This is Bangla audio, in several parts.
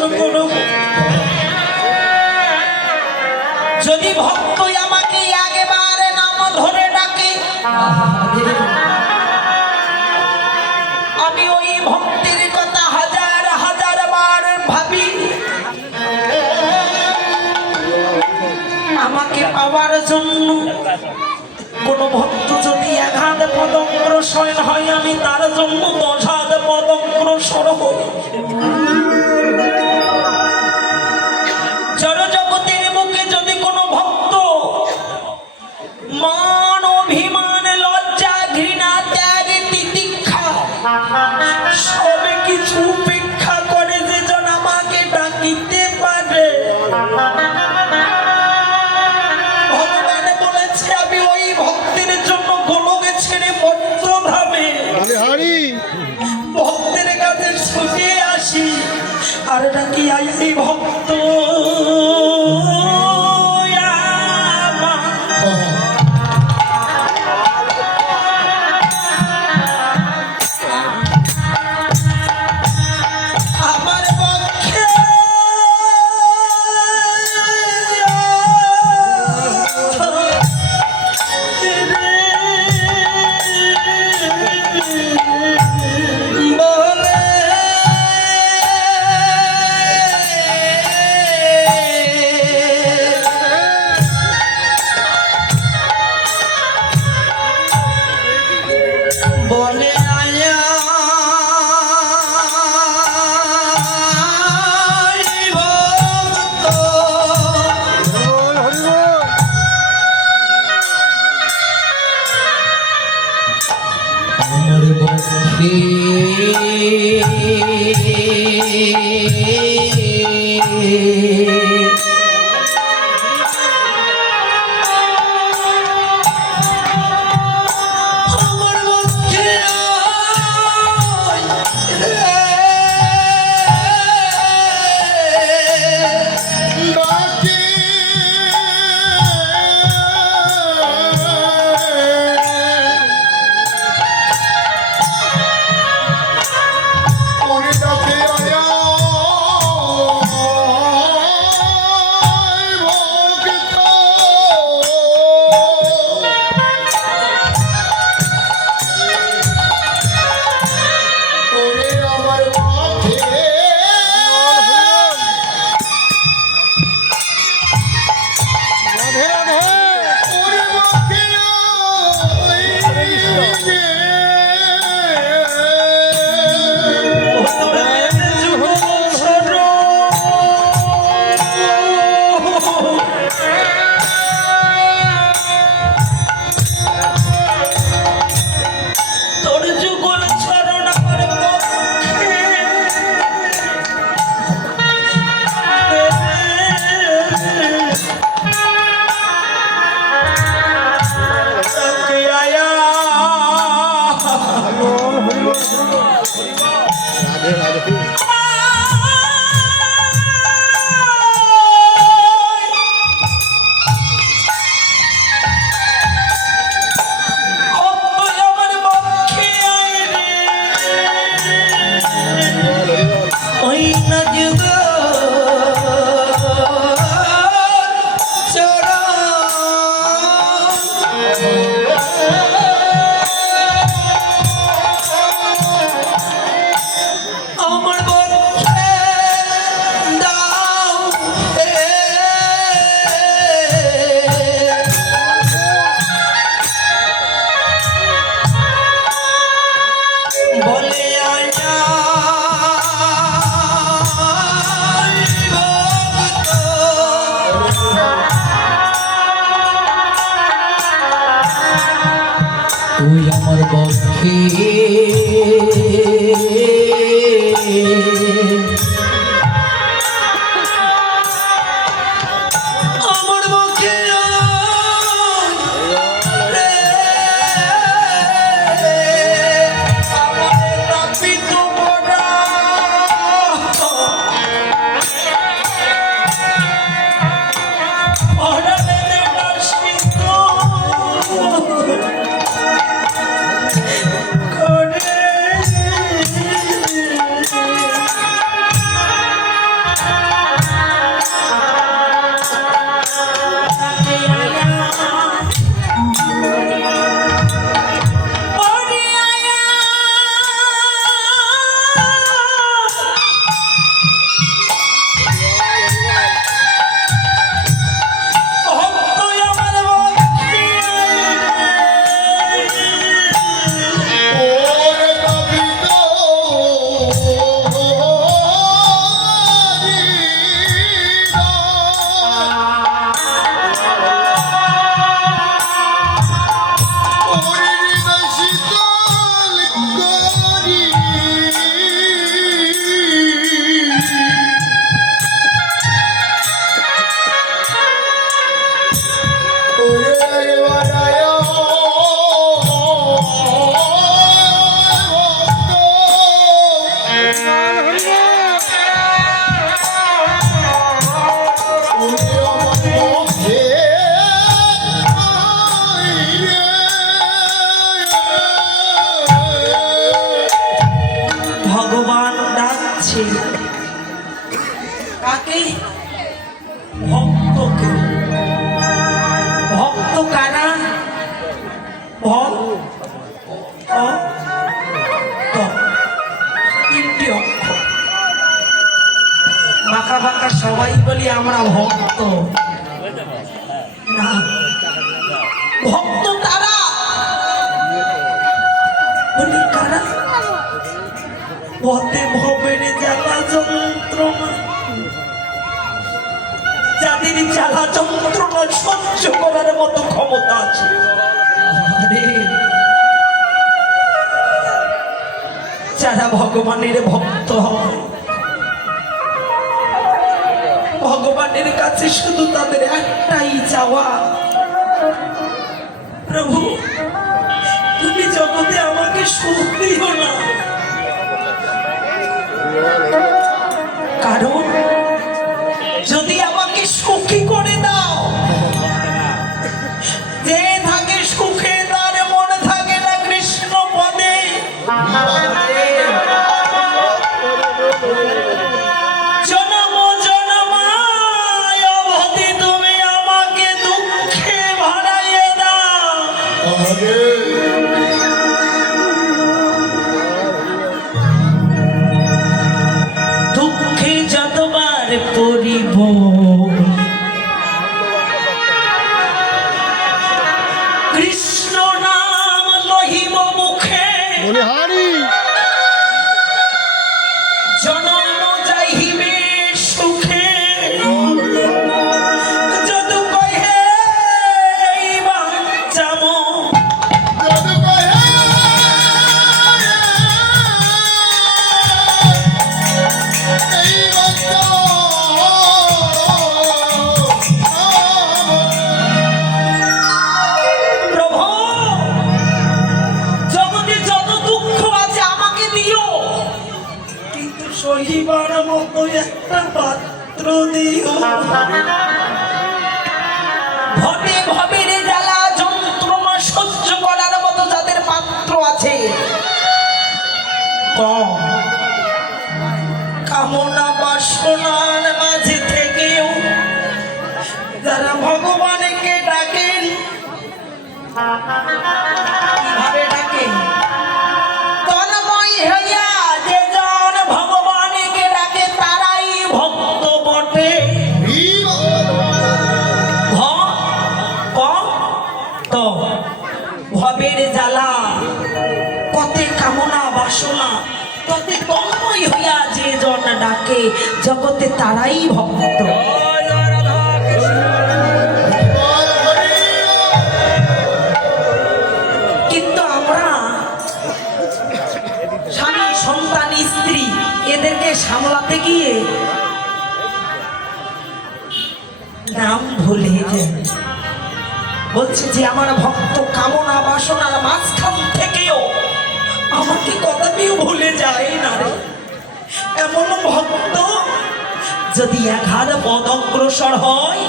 দর্শন করব। যদি ভক্ত আমাকে আগেবারে নাম ধরে ডাকে, আমি ওই ভক্তির কথা হাজার হাজার বার ভাবি। আমাকে পাওয়ার জন্য কোন ভক্ত যদি ১ হাত পদ অগ্রসর হয়, আমি তার জন্য ১০ হাত পদ অগ্রসর হই। জড়জগতের বুকে যদি কোনো ভক্ত মান অভিমান লজ্জা ঘৃণা ত্যাগ তিতিক্ষা সব কিছু উপেক্ষা করে যে জন আমাকে ডাকিতে পারে, ভগবান বলেছে আমি ওই ভক্তের জন্য গোলকে ছেড়ে মর্তধামে ভক্তের কাছে ছুটে আসি আর ডাকি এই ভক্ত। তুই আমার পক্ষে Good. কাকে? ভক্তকে। ভক্ত কারা? তিনটি অক্ষর বাঁকা বাঁকা সবাই বলি আমরা ভক্ত না, ভক্ত তারা বলি কারা? পথে ভবের জ্বালা যন্ত্রণা, যাদের জ্বালা যন্ত্রণা সহ্য করার মতো ক্ষমতা আছে, যারা ভগবানের ভক্ত হয়, ভগবানের কাছে শুধু তাদের একটাই চাওয়া, প্রভু তুমি জগতে আমাকে সুখ দিও না, কারণ যদি আমাকে সুখী করে দাও, যে থাকে সুখে তার মনে থাকে না কৃষ্ণ পদে। জনম জনমায় অবধি তুমি আমাকে দুঃখে ভরাইয়ে দাও, দুঃখে যতবার পড়িব কৃষ্ণ নাম লহিব মুখে, জনম যাইবে সুখে, যদু কহে বাঁচাম, প্রভু জগতে যত দুঃখ আছে আমাকে দিও, কিন্তু সহিবার মতো একটা পাত্র দিও। ভবে ভবের জ্বালা যন্ত্রণা সহ্য করার মতো যাদের পাত্র আছে কম, কামনা বাসনার মাঝে থেকেও যারা ভগবানকে ডাকেন, কিভাবে ডাকেন? তন্ময় হইয়া যে জন ভগবানকে ডাকে তারাই ভক্ত বটে। ভক্ত ভবের জ্বালা কতে কামনা বাসনা ততে তন্ময় হইয়া যে জন ডাকে জগতে তারাই ভক্ত। কিন্তু আমরা স্বামী সন্তান স্ত্রী এদেরকে সামলাতে গিয়ে নাম ভুলে যাই। বলছে যে আমার ভক্ত কামনা বাসনার মাঝখান থেকেও আমাকে কদাপিও ভুলে যায় না রে। এমন ভক্ত যদি ১ হাত পদ অগ্রসর হয়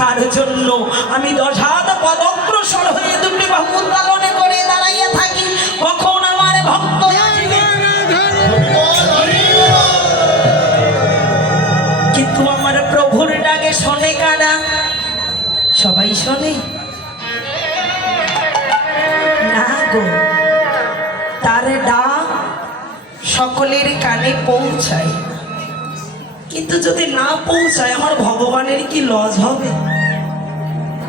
তার জন্য আমি ১০ হাত পদ অগ্রসর হয়ে দুটি বাহু উত্তোলনে করে দাঁড়াইয়া থাকি, কখন আমার ভক্ত আসবে। কিন্তু আমার প্রভুর ডাকে শোনে কারা? সবাই শোনে না গো, তার ডাক সকলের কানে পৌঁছায়, কিন্তু যদি না পৌঁছায় আমার ভগবানের কি লজ হবে?